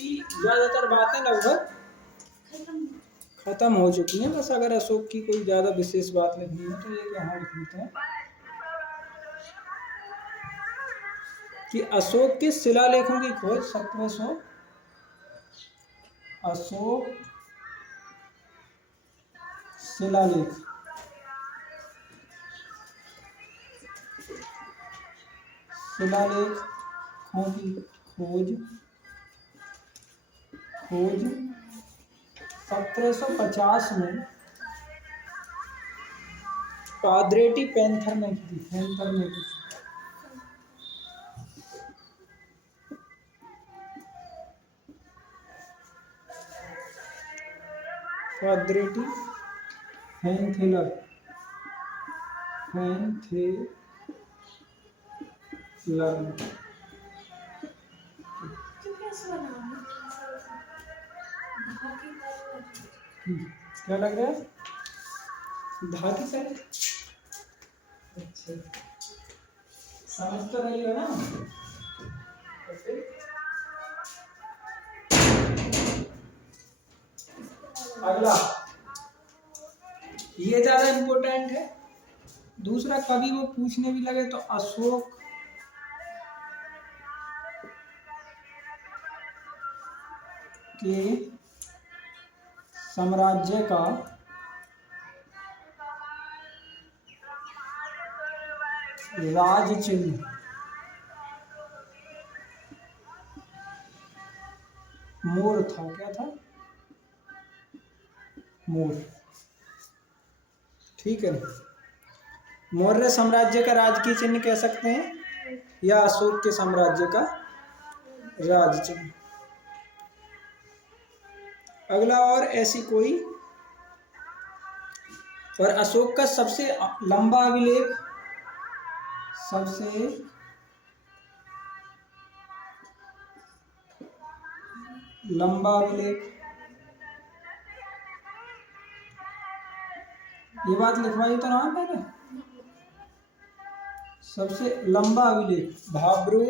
की ज्यादातर बातें लगभग खत्म हो चुकी हैं। बस अगर अशोक की कोई ज्यादा विशेष बात लिखनी है तो ये यहाँ लिख लेते हैं कि अशोक के शिलालेखों की खोज 1700 अशोक शिलालेख शिलालेखों की खोज 1750 में पाद्रेटी पैंथर में की थी। पाद्रेटी पैंथेलर क्या लग रहा है? धा की तरह। अच्छा, समझ तो रही हो ना? अगला ये ज्यादा इंपॉर्टेंट है। दूसरा, कभी वो पूछने भी लगे तो अशोक के साम्राज्य का राज चिन्ह मोर था। क्या था? मोर। ठीक है, मौर्य साम्राज्य का राजकीय चिन्ह कह सकते हैं या अशोक के साम्राज्य का राज चिन्ह। अगला, और ऐसी कोई, और अशोक का सबसे लंबा अभिलेख, सबसे लंबा अभिलेख, ये बात लिखवाई तो ना पहले। सबसे लंबा अभिलेख भाब्रू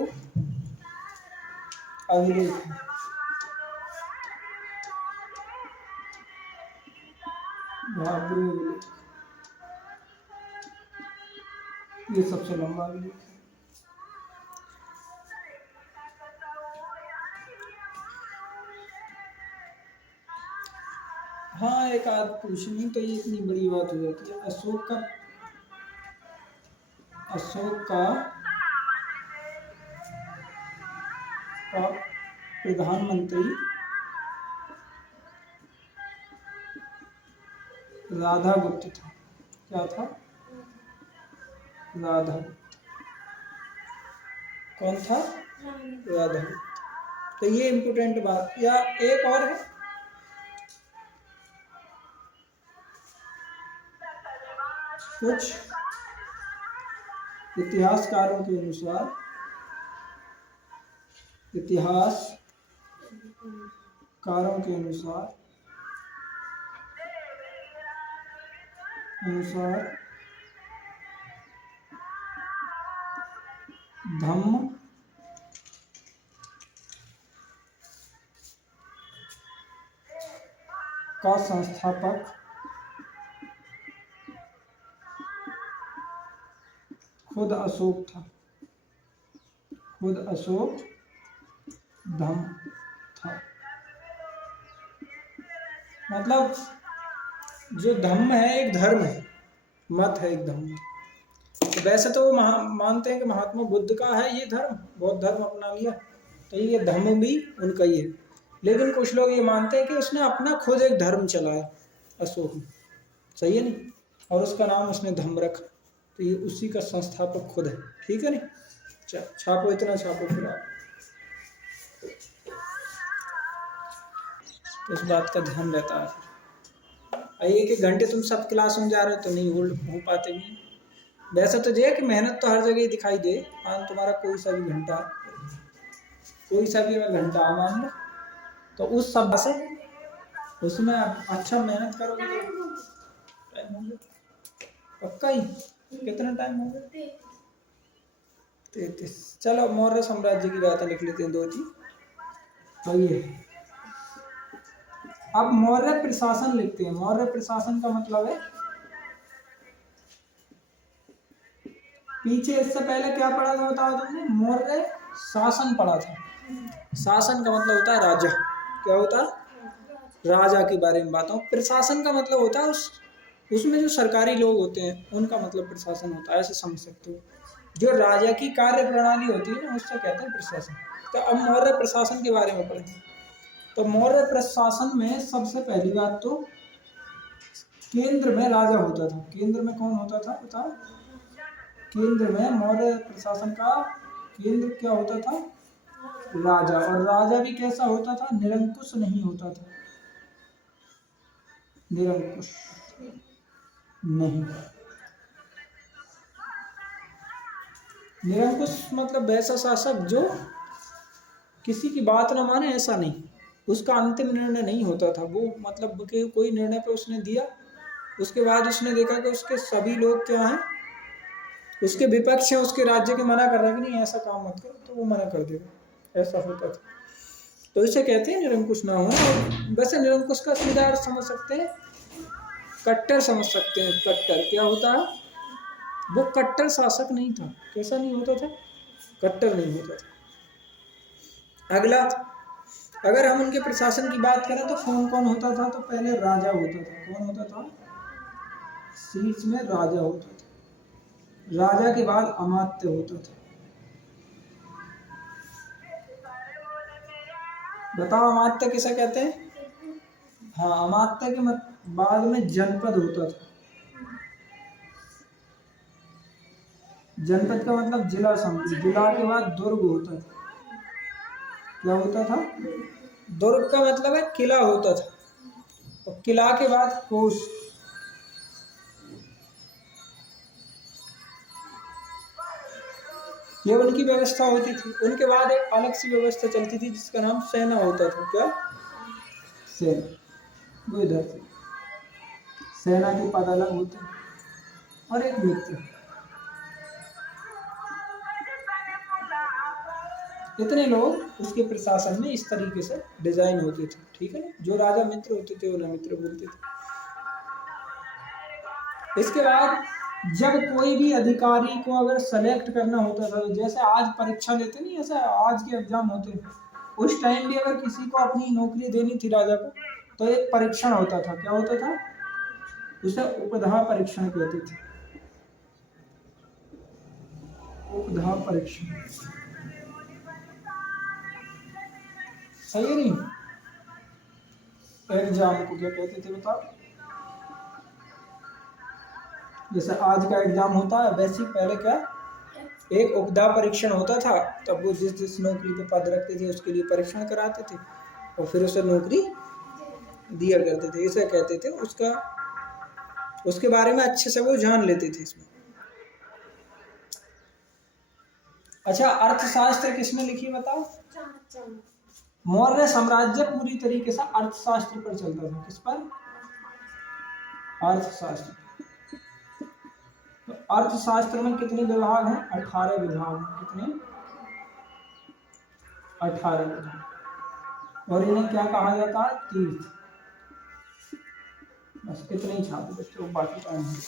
अभिलेख, भाब्रू अभिलेख, ये सबसे लंबा अभिलेख है। हाँ, एक आध पूछनी तो ये इतनी बड़ी बात हो जाती है। अशोक का प्रधानमंत्री राधागुप्त था। क्या था? राधागुप्त। कौन था? राधागुप्त। तो ये इंपोर्टेंट बात। या एक और है, कुछ इतिहासकारों के अनुसार, धम्म का संस्थापक खुद अशोक था। खुद अशोक धम्म था। मतलब जो धम्म है एक धर्म है, मत है एक धम्म। तो वैसे तो वो मानते हैं कि महात्मा बुद्ध का है ये धर्म, बौद्ध धर्म अपना लिया, तो ये धर्म भी उनका ही है। लेकिन कुछ लोग ये मानते हैं कि उसने अपना खुद एक धर्म चलाया अशोक ने। सही है नहीं? और उसका नाम उसने धम्म रखा, तो ये उसी का संस्थापक खुद है। ठीक है नहीं? छापो, इतना छापो फिर आप। तो इस बात का ध्यान रहता है। एक एक घंटे तुम सब क्लास में जा रहे हो तो नहीं हो पाते भी। वैसे तो ये कि मेहनत तो हर जगह दिखाई दे। मान तुम्हारा कोई सा भी घंटा मान लो, तो उस सब से उसमें अच्छा मेहनत करोगे तो टाइम होंगे पक्का ही। कितना टाइम होगा? 33। चलो, मौर्य साम्राज्य की बातें लिख लेते हैं 2 थी। तो ये अब मौर्य प्रशासन लिखते हैं। मौर्य प्रशासन का मतलब है, पीछे इससे पहले क्या पढ़ा था बताओ तुमने? मौर्य शासन पढ़ा था। शासन का मतलब होता है राजा। क्या होता है? राजा के बारे में बात हूँ। प्रशासन का मतलब होता है उसमें जो सरकारी लोग होते हैं उनका मतलब प्रशासन होता है, ऐसे समझ सकते हो। जो राजा की कार्य प्रणाली होती है ना, उससे कहते हैं प्रशासन। तो अब मौर्य प्रशासन के बारे में पढ़ेंगे। तो मौर्य प्रशासन में सबसे पहली बात तो केंद्र में राजा होता था। केंद्र में कौन होता था बताओ? केंद्र में मौर्य प्रशासन का केंद्र क्या होता था? राजा। और राजा भी कैसा होता था? निरंकुश नहीं होता था। निरंकुश नहीं। निरंकुश मतलब वैसा शासक जो किसी की बात ना माने, ऐसा नहीं। उसका अंतिम निर्णय नहीं होता था वो, मतलब कि कोई निर्णय पे उसने दिया, उसके बाद उसने देखा कि उसके सभी लोग क्या हैं, उसके विपक्ष है, उसके राज्य के मना कर रहे हैं कि नहीं ऐसा काम मत करो, तो वो मना कर देगा। ऐसा होता था। तो इसे कहते हैं निरंकुश ना होना। वैसे निरंकुश का सीधा अर्थ समझ सकते हैं, कट्टर समझ सकते हैं। कट्टर क्या होता है? वो कट्टर शासक नहीं था। कैसा नहीं होता था? कट्टर नहीं होता था। अगला, अगर हम उनके प्रशासन की बात करें तो कौन कौन होता था? तो पहले राजा होता था। कौन होता था? शीर्ष में राजा होता था। राजा के बाद अमात्य होता था। बताओ अमात्य किसे कहते हैं? हाँ, अमात्य के बाद में जनपद होता था। जनपद का मतलब जिला समिति। जिला के बाद दुर्ग होता था। क्या होता था? दुर्ग का मतलब है किला होता था। और किला के बाद कोष। ये उनकी व्यवस्था होती थी। उनके बाद एक अलग सी व्यवस्था चलती थी जिसका नाम सेना होता था। क्या? सेना। वो इधर से सेना के पद अलग होते हैं। और एक मित्र। इतने लोग उसके प्रशासन में इस तरीके से डिजाइन होते थे। ठीक है ना? जो राजा मित्र होते थे उन्हें मित्र बोलते थे। इसके बाद जब कोई भी अधिकारी को अगर सेलेक्ट करना होता था, जैसे आज परीक्षा लेते नहीं, ऐसे आज के एग्जाम होते, उस टाइम भी अगर किसी को अपनी नौकरी देनी थी राजा को, तो एक परीक्षण होता था। क्या होता था? उसे उपधा परीक्षण कहते थे। उपधा परीक्षण। सही है नहीं? एग्जाम को क्या कहते थे बताओ? जैसे आज का एग्जाम होता है, वैसे ही पहले क्या एक उपधा परीक्षण होता था। तब वो जिस जिस नौकरी पे पद रखते थे उसके लिए परीक्षण कराते थे और फिर उसे नौकरी दिया करते थे। इसे कहते थे उसका, उसके बारे में अच्छे से वो जान लेते थे इसमें। अच्छा, अर्थशास्त्र किसने लिखी बताओ? मौर्य साम्राज्य पूरी तरीके से अर्थशास्त्र पर चलता था। किस पर? अर्थशास्त्र। तो अर्थशास्त्र में कितने विभाग हैं? 18 विभाग हैं। कितने? 18 विभाग। और इन्हें क्या कहा जाता है? तीर्थ। बस इतने ही छात्र बच्चों, बाकी टाइम है।